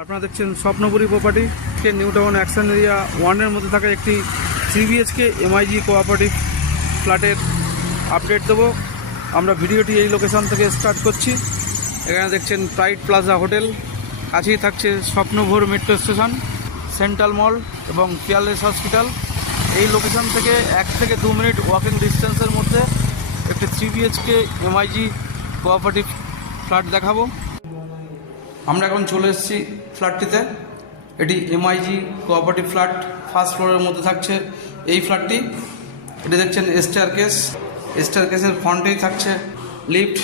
আপনারা দেখছেন Swapnapuri property New Town Action Area 1 এর মধ্যে থাকা একটি 3 BHK MIG কোঅপারেটিভ ফ্ল্যাটের আপডেট দেবো। আমরা ভিডিওটি এই লোকেশন থেকে স্টার্ট করছি। এখানে দেখছেন প্রাইড প্লাজা হোটেল, কাছেই থাকছে স্বপ্নভোর মেট্রো স্টেশন, সেন্ট্রাল মল এবং পিয়ারলেস হসপিটাল। এই লোকেশন থেকে 1 থেকে 2 মিনিট ওয়াকিং ডিস্টেন্সের মধ্যে একটি 3 BHK MIG কোঅপারেটিভ ফ্ল্যাট দেখাবো। আমরা এখন চলে এসেছি ফ্ল্যাটটিতে। এটি MIG কোঅপারেটিভ ফ্ল্যাট, ফার্স্ট ফ্লোরের মধ্যে থাকছে এই ফ্ল্যাটটি। এটি দেখছেন স্টেয়ারকেসের ফ্রন্টেই থাকছে লিফট,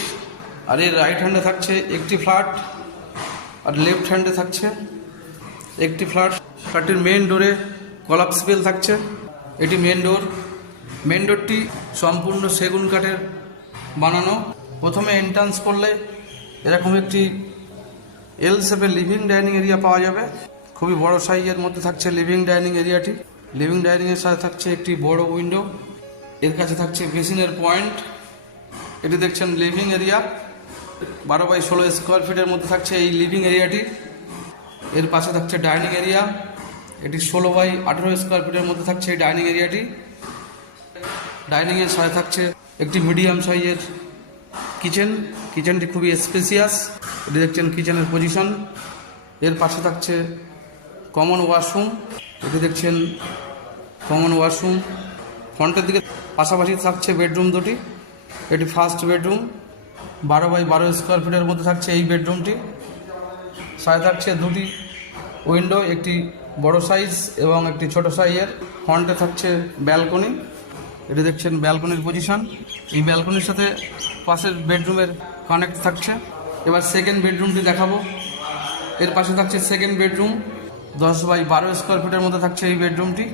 আর এর রাইট হ্যান্ডে থাকছে একটি ফ্ল্যাট, আর লেফট হ্যান্ডে থাকছে একটি ফ্ল্যাট। ফ্ল্যাটটির মেন ডোরে কলাপস বেল থাকছে। এটি মেন ডোরটি সম্পূর্ণ সেগুন কাঠের বানানো। প্রথমে এন্ট্রান্স করলে এরকম একটি এল শেপের লিভিং ডাইনিং এরিয়া পাওয়া যাবে। খুবই বড় সাইজের মধ্যে থাকছে লিভিং ডাইনিং এরিয়াটি। লিভিং ডাইনিংয়ের সাথে থাকছে একটি বড় উইন্ডো, এর কাছে থাকছে বেসিনের পয়েন্ট। এটি দেখছেন লিভিং এরিয়া, 12x16 স্কোয়ার ফিটের মধ্যে থাকছে এই লিভিং এরিয়াটি। এর পাশে থাকছে ডাইনিং এরিয়া, এটি 16x18 স্কোয়ার ফিটের মধ্যে থাকছে এই ডাইনিং এরিয়াটি। ডাইনিংয়ের সাথে থাকছে একটি মিডিয়াম সাইজের কিচেনটি খুবই স্পেসিয়াস। এটি দেখছেন কিচেনের পজিশন। এর পাশে থাকছে কমন ওয়াশরুম, এটি দেখছেন কমন ওয়াশরুম। ফ্রন্টের দিকে পাশাপাশি থাকছে বেডরুম দুটি। এটি ফার্স্ট বেডরুম, 12x12 স্কোয়ার ফিটের মধ্যে থাকছে এই বেডরুমটি। সাথে থাকছে দুটি উইন্ডো, একটি বড় সাইজ এবং একটি ছোট সাইজের। ফ্রন্টে থাকছে ব্যালকনি, এটি দেখছেন ব্যালকনির পজিশন। এই ব্যালকনির সাথে পাশের বেডরুমের কানেক্ট থাকছে। এবার সেকেন্ড বেডরুমটি দেখাবো। এর পাশে থাকছে সেকেন্ড বেডরুম, 10x12 স্কোয়ার ফিটের মধ্যে থাকছে এই বেডরুমটি।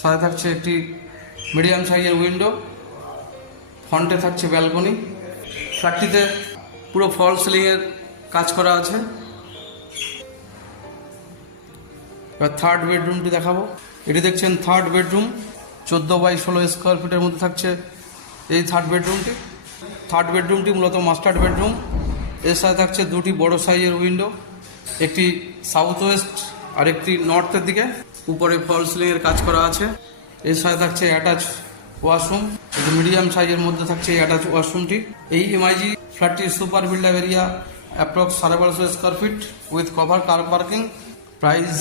সাথে থাকছে একটি মিডিয়াম সাইজের উইন্ডো, ফ্রন্টে থাকছে ব্যালকনি। ফ্ল্যাটটিতে পুরো ফল সিলিংয়ের কাজ করা আছে। এবার থার্ড বেডরুমটি দেখাবো। এটি দেখছেন থার্ড বেডরুম, 14x16 স্কোয়ার ফিটের মধ্যে থাকছে এই থার্ড বেডরুমটি মূলত মাস্টার বেডরুম। এর সাথে থাকছে দুটি বড় সাইজের উইন্ডো, একটি সাউথ ওয়েস্ট আর একটি নর্থের দিকে। উপরে ফল সিলিংয়ের কাজ করা আছে। এর সাথে থাকছে অ্যাটাচ ওয়াশরুম, এটি মিডিয়াম সাইজের মধ্যে থাকছে এই অ্যাটাচ ওয়াশরুমটি। এই MIG ফ্ল্যাটটির super builder area approx 1250 square feet with cover car parking. Price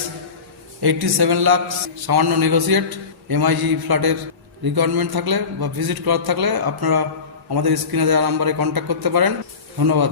87 lakh, সামান্য নেগোসিয়েট। MIG ফ্ল্যাটের রিকোয়ারমেন্ট থাকলে বা ভিজিট করার থাকলে আপনারা আমাদের স্ক্রিনে দেওয়া নাম্বারে কন্ট্যাক্ট করতে পারেন। ধন্যবাদ।